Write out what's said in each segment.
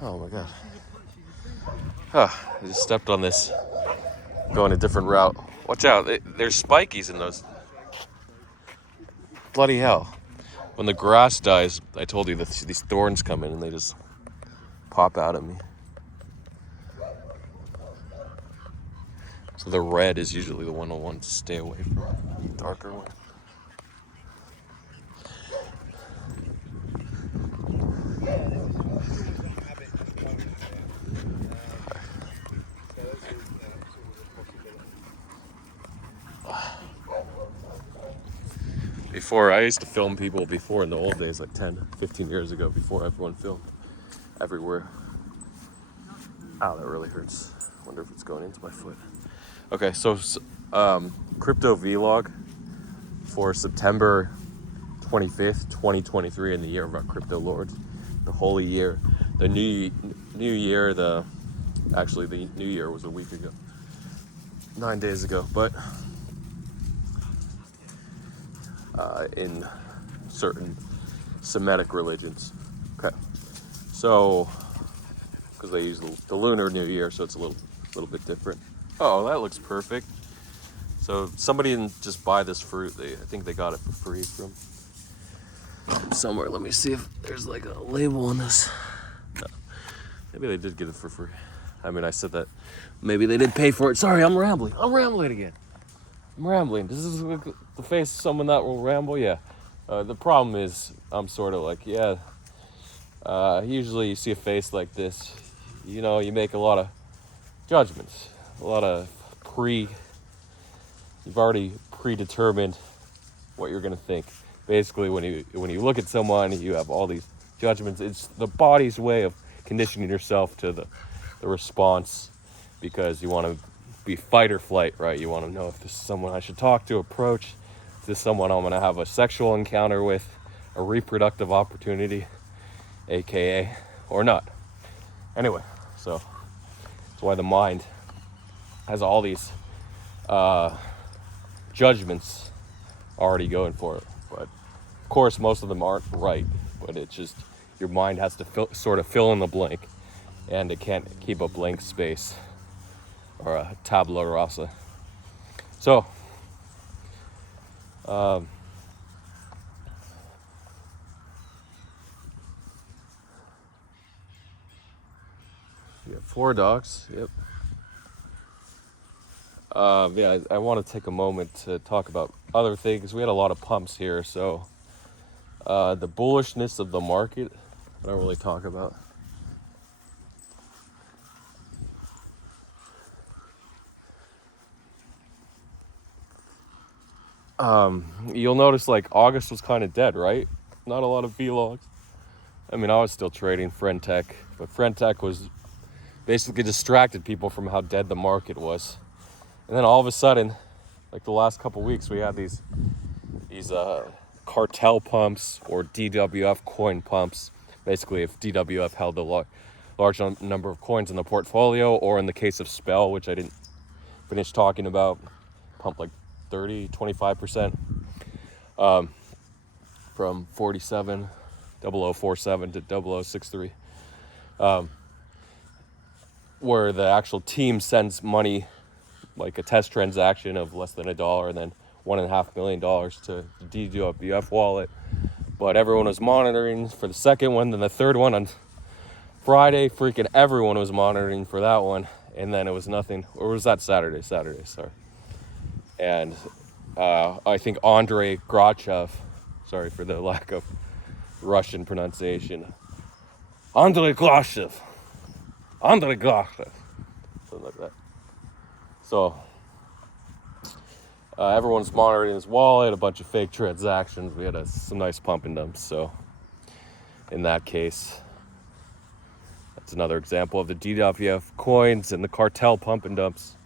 Oh my god. I just stepped on this. Going a different route. Watch out. There's spikies in those. Bloody hell. When the grass dies, I told you that these thorns come in and they just pop out at me. So the red is usually the one I want to stay away from. The darker one. Before, I used to film people before in the old days, like 10, 15 years ago, before everyone filmed everywhere. Ow, that really hurts. Wonder if it's going into my foot. Okay, so crypto vlog for September 25th, 2023, in the year of our crypto lord, the holy year, the new year. The new year was a week ago, 9 days ago, but in certain Semitic religions. Okay, so because they use the lunar new year, so it's a little bit different. Oh, that looks perfect. So somebody didn't just buy this fruit. I think they got it for free from somewhere. Let me see if there's like a label on this. No, maybe they did get it for free. I mean, I said that. Maybe they did pay for it. Sorry, I'm rambling. I'm rambling again. This is the face of someone that will ramble. Yeah. The problem is, I'm sort of like, yeah. Usually you see a face like this, you know, you make a lot of judgments, a lot of you've already predetermined what you're gonna think. Basically, when you look at someone, you have all these judgments. It's the body's way of conditioning yourself to the response, because you want to be fight or flight, right? You want to know if this is someone I should talk to, approach. Is this someone I'm gonna have a sexual encounter with, a reproductive opportunity, aka, or not. Anyway, so that's why the mind has all these judgments already going for it. But of course, most of them aren't right, but it's just your mind has to sort of fill in the blank, and it can't keep a blank space or a tabula rasa. So we have 4 dogs. Yep. Yeah, I want to take a moment to talk about other things. We had a lot of pumps here, so the bullishness of the market, I don't really talk about. You'll notice like August was kind of dead, right? Not a lot of vlogs. I mean, I was still trading Friendtech, but Friendtech was basically distracted people from how dead the market was. And then all of a sudden, like the last couple weeks, we had these cartel pumps or DWF coin pumps. Basically, if DWF held a large number of coins in the portfolio, or in the case of Spell, which I didn't finish talking about, pump like 25% from 47 0047 to 0063, where the actual team sends money, like a test transaction of less than $1, and then $1.5 million to the DWF wallet. But everyone was monitoring for the second one, then the third one on Friday. Freaking everyone was monitoring for that one, and then it was nothing. Or was that Saturday? Saturday, sorry. And I think Andrei Grachev, sorry for the lack of Russian pronunciation, Andrei Grachev, something like that. So everyone's monitoring his wallet, a bunch of fake transactions. We had some nice pump and dumps. So in that case, that's another example of the DWF coins and the cartel pump and dumps.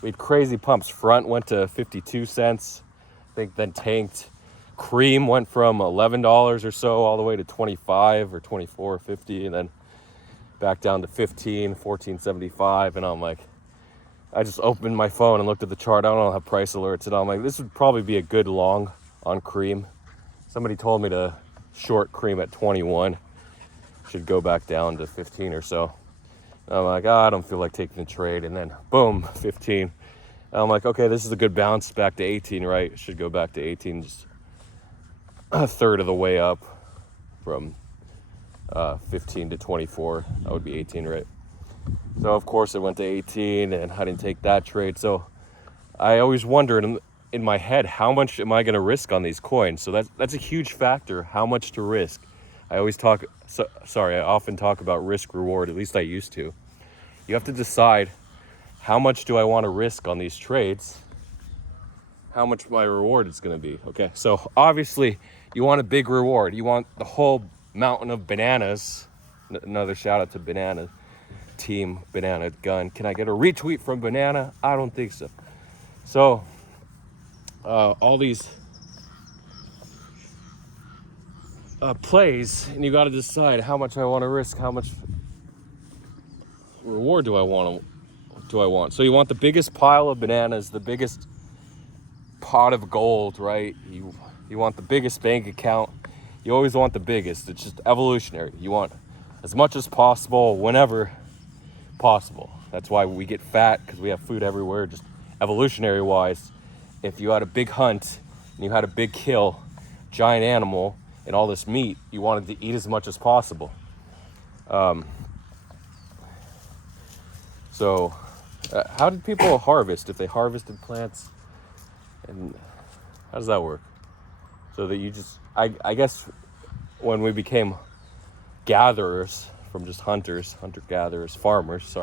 We had crazy pumps. Front went to 52 cents, I think, then tanked. Cream went from $11 or so all the way to 25 or 24.50, and then back down to 15, 14.75. And I'm like, I just opened my phone and looked at the chart. I don't have price alerts, and I'm like, this would probably be a good long on Cream. Somebody told me to short Cream at 21. should go back down to 15 or so. I'm like, I don't feel like taking the trade. And then boom, 15. And I'm like, okay, this is a good bounce back to 18, right? Should go back to 18, just a third of the way up from 15 to 24. That would be 18, right? So of course it went to 18 and I didn't take that trade. So I always wondered in my head, how much am I going to risk on these coins? So that's a huge factor, how much to risk. I often talk about risk reward, at least I used to. You have to decide, how much do I want to risk on these trades? How much my reward is going to be. Okay, so obviously you want a big reward. You want the whole mountain of bananas. Another shout out to Banana Team Banana Gun. Can I get a retweet from Banana? I don't think so. So all these plays, and you got to decide how much I want to risk, how much reward do I want. So you want the biggest pile of bananas, the biggest pot of gold, right? You want the biggest bank account. You always want the biggest. It's just evolutionary. You want as much as possible whenever possible. That's why we get fat, because we have food everywhere. Just evolutionary wise, if you had a big hunt and you had a big kill, giant animal, and all this meat, you wanted to eat as much as possible. So how did people harvest? If they harvested plants, and how does that work? So that you just, I guess when we became gatherers from just hunter-gatherers, farmers,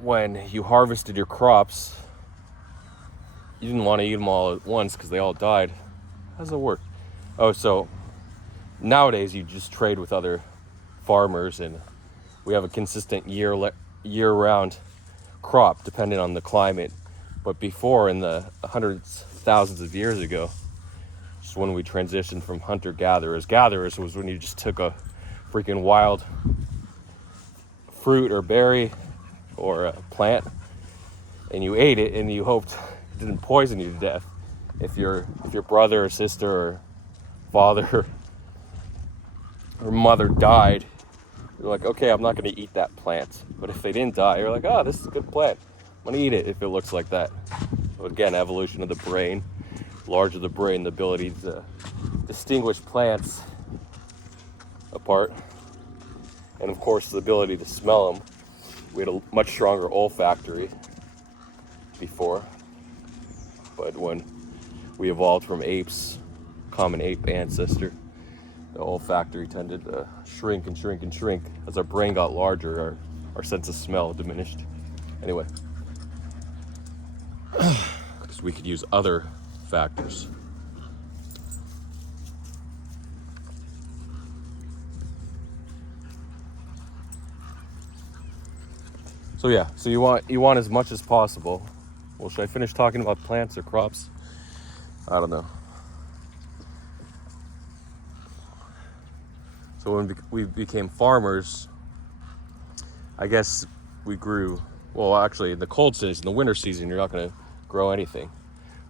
when you harvested your crops, you didn't want to eat them all at once because they all died. How does it work? Oh, so nowadays you just trade with other farmers, and we have a consistent year-round crop depending on the climate. But before, in the hundreds, thousands of years ago, just when we transitioned from hunter-gatherers, gatherers was when you just took a freaking wild fruit or berry or a plant and you ate it, and you hoped it didn't poison you to death. If your brother or sister or father or mother died, you're like, okay, I'm not going to eat that plant. But if they didn't die, you're like, oh, this is a good plant. I'm going to eat it if it looks like that. So again, evolution of the brain, larger the brain, the ability to distinguish plants apart. And of course, the ability to smell them. We had a much stronger olfactory before. But when we evolved from apes, common ape ancestor, the olfactory tended to shrink and shrink and shrink. As our brain got larger, our sense of smell diminished. Anyway, because we could use other factors. So yeah, so you want as much as possible. Well, should I finish talking about plants or crops? I don't know. So when we became farmers, I guess we grew, well, actually in the cold season, the winter season, you're not going to grow anything.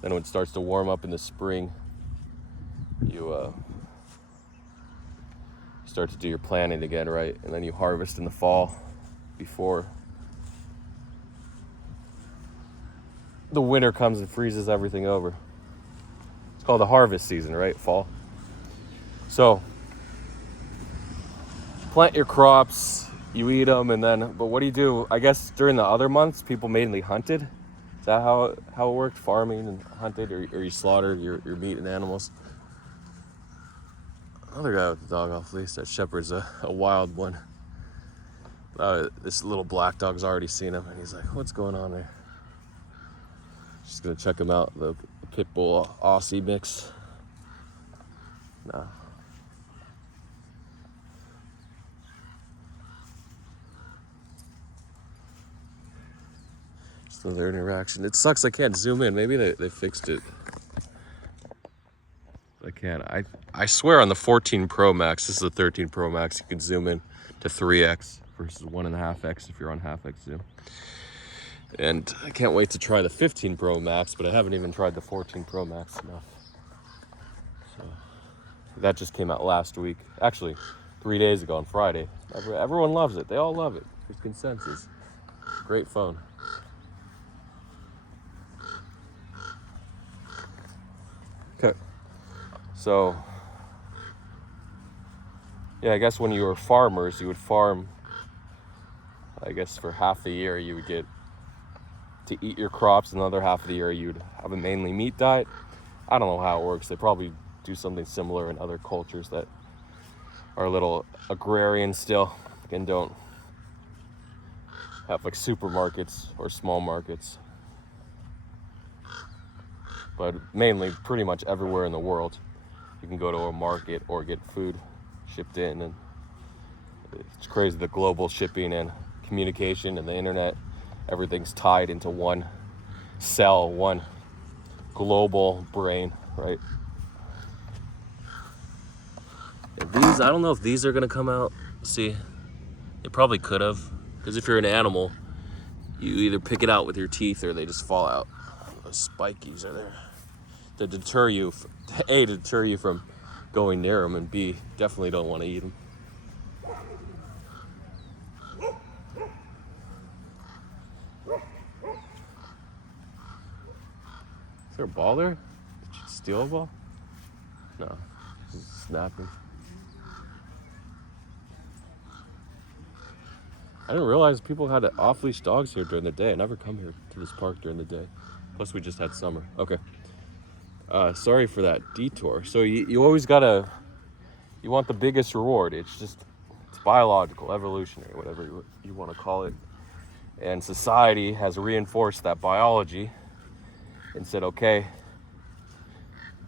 Then when it starts to warm up in the spring, you start to do your planting again, right? And then you harvest in the fall before the winter comes and freezes everything over. It's called the harvest season, right? Fall. So plant your crops, you eat them, and then, but what do you do? I guess during the other months, people mainly hunted. Is that how it worked? Farming and hunted, or you slaughtered your meat and animals? Another guy with the dog off leash. That shepherd's a wild one. This little black dog's already seen him, and he's like, what's going on there? Just gonna check him out, the pit bull Aussie mix. No. Just another interaction. It sucks I can't zoom in. Maybe they fixed it. I can't. I swear on the 14 Pro Max, this is the 13 Pro Max, you can zoom in to 3x versus 1.5x if you're on half X zoom. And I can't wait to try the 15 Pro Max, but I haven't even tried the 14 Pro Max enough. So That just came out last week. Actually, 3 days ago on Friday. Everyone loves it. They all love it. There's consensus. Great phone. Okay. So, yeah, I guess when you were farmers, you would farm, I guess for half the year you would get to eat your crops, and the other half of the year you'd have a mainly meat diet. I don't know how it works. They probably do something similar in other cultures that are a little agrarian still and don't have like supermarkets or small markets. But mainly pretty much everywhere in the world you can go to a market or get food shipped in, and it's crazy, the global shipping and communication and the internet, everything's tied into one cell, one global brain, right? And these, I don't know if these are gonna come out. See, they probably could have, because if you're an animal, you either pick it out with your teeth or they just fall out. Those spikies are there to deter you, A, to deter you from going near them, and B, definitely don't want to eat them. Is there a ball there? Did you steal a ball? No, just snapping. I didn't realize people had off-leash dogs here during the day. I never come here to this park during the day. Plus, we just had summer. Okay. Sorry for that detour. So you always gotta, you want the biggest reward. It's biological, evolutionary, whatever you want to call it. And society has reinforced that biology and said, okay,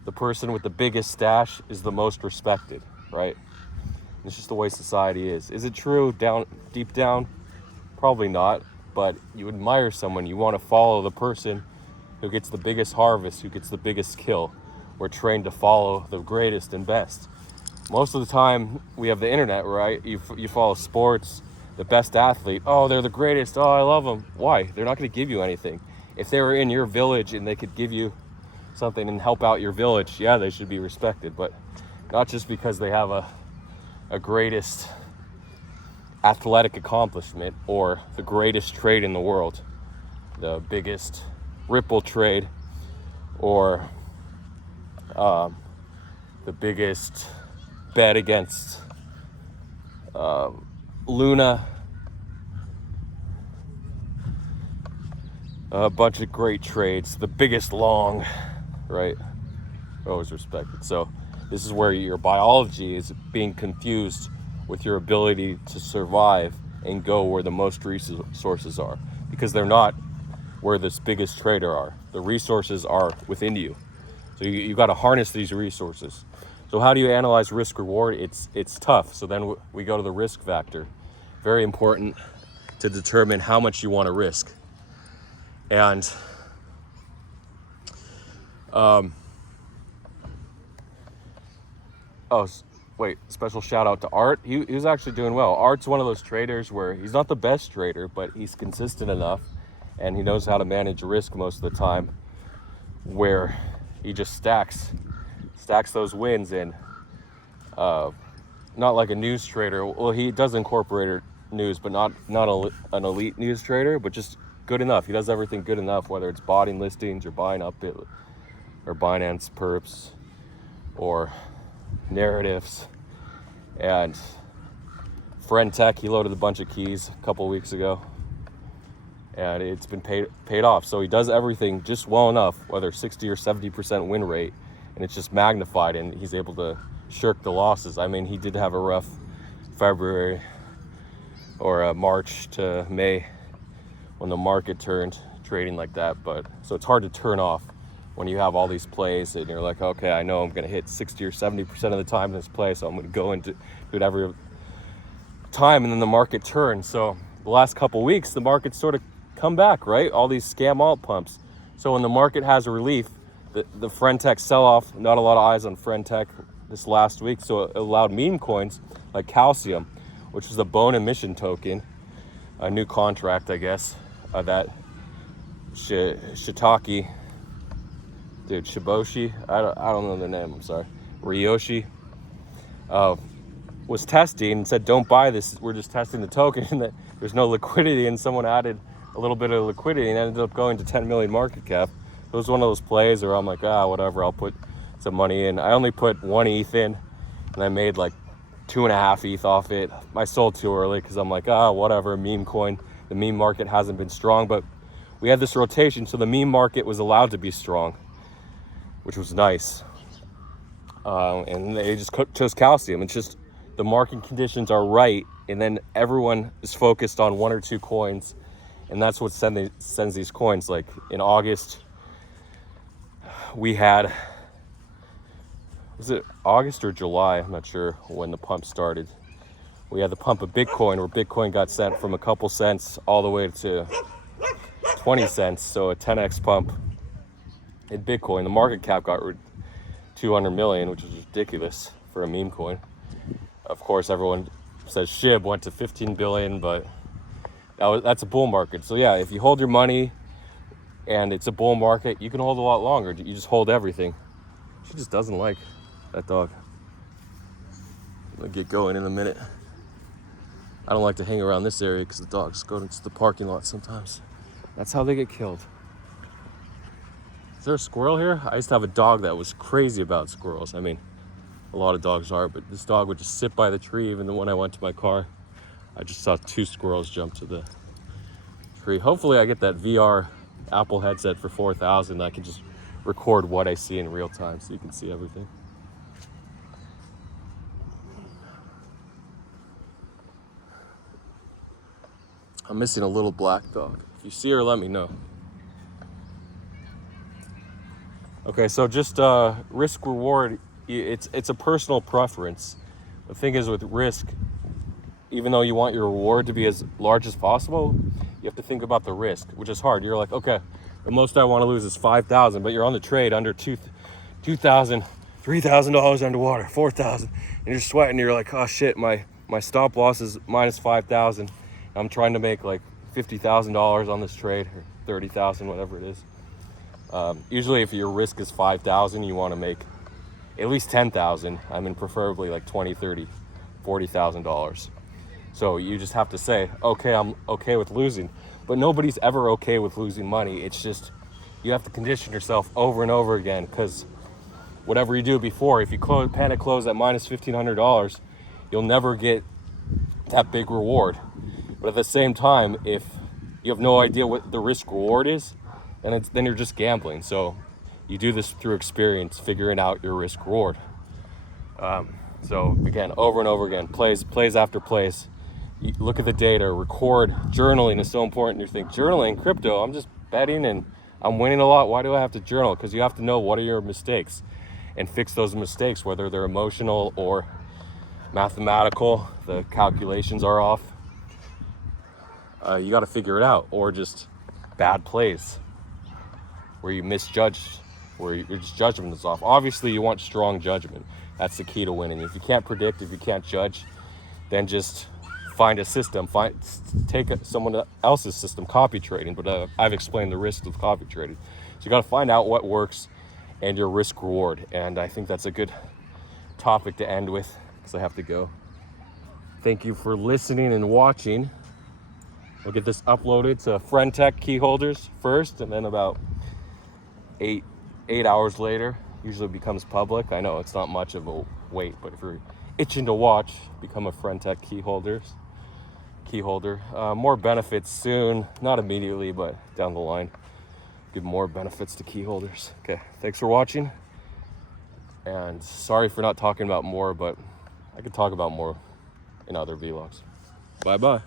the person with the biggest stash is the most respected, right? It's just the way society is. Is it true deep down? Probably not, but you admire someone. You want to follow the person who gets the biggest harvest, who gets the biggest kill. We're trained to follow the greatest and best. Most of the time, we have the internet, right? You follow sports, the best athlete. Oh, they're the greatest. Oh, I love them. Why? They're not going to give you anything. If they were in your village and they could give you something and help out your village, yeah, they should be respected, but not just because they have a greatest athletic accomplishment or the greatest trade in the world, the biggest Ripple trade, or the biggest bet against Luna, a bunch of great trades, the biggest long, right? Always respected. So this is where your biology is being confused with your ability to survive and go where the most resources are, because they're not where this biggest trader are. The resources are within you. So you got to harness these resources. So how do you analyze risk reward? It's tough. So then we go to the risk factor. Very important to determine how much you want to risk. And special shout out to Art. He was actually doing well. Art's one of those traders where he's not the best trader, but he's consistent enough and he knows how to manage risk most of the time, where he just stacks those wins in. Not like a news trader. Well, he does incorporate news, but not an elite news trader, but just good enough. He does everything good enough, whether it's botting listings or buying Upbit or Binance perps or narratives. And Friend Tech, he loaded a bunch of keys a couple weeks ago, and it's been paid off. So he does everything just well enough, whether 60 or 70% win rate, and it's just magnified, and he's able to shirk the losses. I mean, he did have a rough February or March to May when the market turned trading like that, but so it's hard to turn off when you have all these plays and you're like, okay, I know I'm going to hit 60 or 70% of the time in this play, so I'm going to go into do it every time, and then the market turns. So the last couple weeks, the market's sort of come back, right? All these scam alt pumps. So when the market has a relief, the Friend Tech sell-off, not a lot of eyes on Friend Tech this last week, so it allowed meme coins like Calcium, which is the bone emission token, a new contract, I guess, that Shiitake, dude, Shiboshi, I don't know the name, I'm sorry, Ryoshi, was testing and said, don't buy this, we're just testing the token, and that there's no liquidity, and someone added a little bit of liquidity and ended up going to 10 million market cap. It was one of those plays where I'm like, whatever, I'll put some money in. I only put 1 ETH in, and I made like 2.5 ETH off it. I sold too early because I'm like, whatever, meme coin. The meme market hasn't been strong, but we had this rotation, so the meme market was allowed to be strong, which was nice. And they just chose Calcium. It's just the market conditions are right, and then everyone is focused on 1 or 2 coins, and that's what sends these coins. Like in August, we had, was it August or July? I'm not sure when the pump started. We had the pump of Bitcoin, where Bitcoin got sent from a couple cents all the way to 20 cents, so a 10x pump in Bitcoin. The market cap got 200 million, which is ridiculous for a meme coin. Of course, everyone says SHIB went to 15 billion, but that's a bull market. So yeah, if you hold your money and it's a bull market, you can hold a lot longer. You just hold everything. She just doesn't like that dog. I'll get going in a minute. I don't like to hang around this area because the dogs go into the parking lot sometimes. That's how they get killed. Is there a squirrel here? I used to have a dog that was crazy about squirrels. I mean, a lot of dogs are, but this dog would just sit by the tree. Even when I went to my car, I just saw 2 squirrels jump to the tree. Hopefully I get that VR Apple headset for $4,000. I can just record what I see in real time so you can see everything. I'm missing a little black dog. If you see her, let me know. Okay, so just risk reward, it's a personal preference. The thing is with risk, even though you want your reward to be as large as possible, you have to think about the risk, which is hard. You're like, okay, the most I want to lose is 5,000, but you're on the trade under $2,000, $3,000 underwater, 4,000, and you're sweating. You're like, oh shit, my stop loss is minus 5,000. I'm trying to make like $50,000 on this trade, or 30,000, whatever it is. Usually if your risk is 5,000, you want to make at least 10,000. I mean, preferably like 20, 30, $40,000. So you just have to say, okay, I'm okay with losing, but nobody's ever okay with losing money. It's just, you have to condition yourself over and over again, because whatever you do before, if you panic close at minus $1,500, you'll never get that big reward. But at the same time, if you have no idea what the risk reward is, then you're just gambling. So you do this through experience, figuring out your risk reward. So again, over and over again, plays after plays. You look at the data, record. Journaling is so important. You think, journaling, crypto, I'm just betting and I'm winning a lot. Why do I have to journal? Because you have to know what are your mistakes and fix those mistakes, whether they're emotional or mathematical, the calculations are off. You got to figure it out, or just bad plays where you misjudged, where your judgment is off. Obviously, you want strong judgment. That's the key to winning. If you can't predict, if you can't judge, then just find a system. Take someone else's system, copy trading. But I've explained the risks of copy trading. So you got to find out what works and your risk reward. And I think that's a good topic to end with, because I have to go. Thank you for listening and watching. We'll get this uploaded to Friend.Tech key holders first, and then about 8 hours later, usually becomes public. I know it's not much of a wait, but if you're itching to watch, become a Friend.Tech key holder. More benefits soon, not immediately, but down the line. Give more benefits to key holders. Okay, thanks for watching. And sorry for not talking about more, but I could talk about more in other vlogs. Bye-bye.